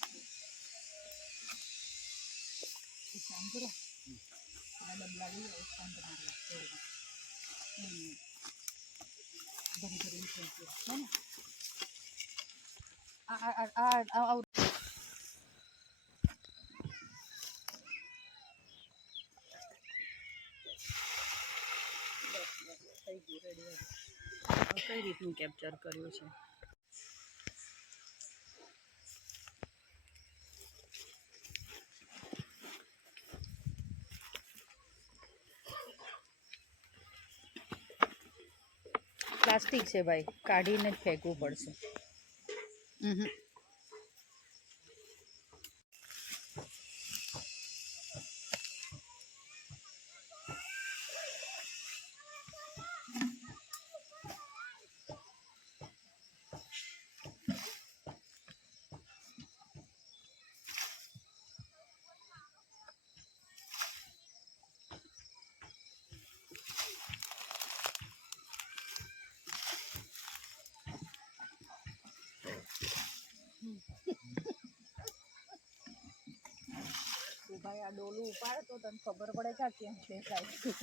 કેમ છો આ બધા ભલાણીઓ સંભળાય છે મમ બહુ બધી સંભળાય છે હે આ આ આ આ આઉટ લોક થઈ ગઈ રેડી થઈ ગઈ આ કઈ રીતે કેપ્ચર કર્યું છે પ્લાસ્ટિક છે ભાઈ કાઢીને જ ફેંકવું પડશે હમ ભાઈ આ ડોલું ઉપાડે તો તને ખબર પડે કે કેમ છે સાહેબ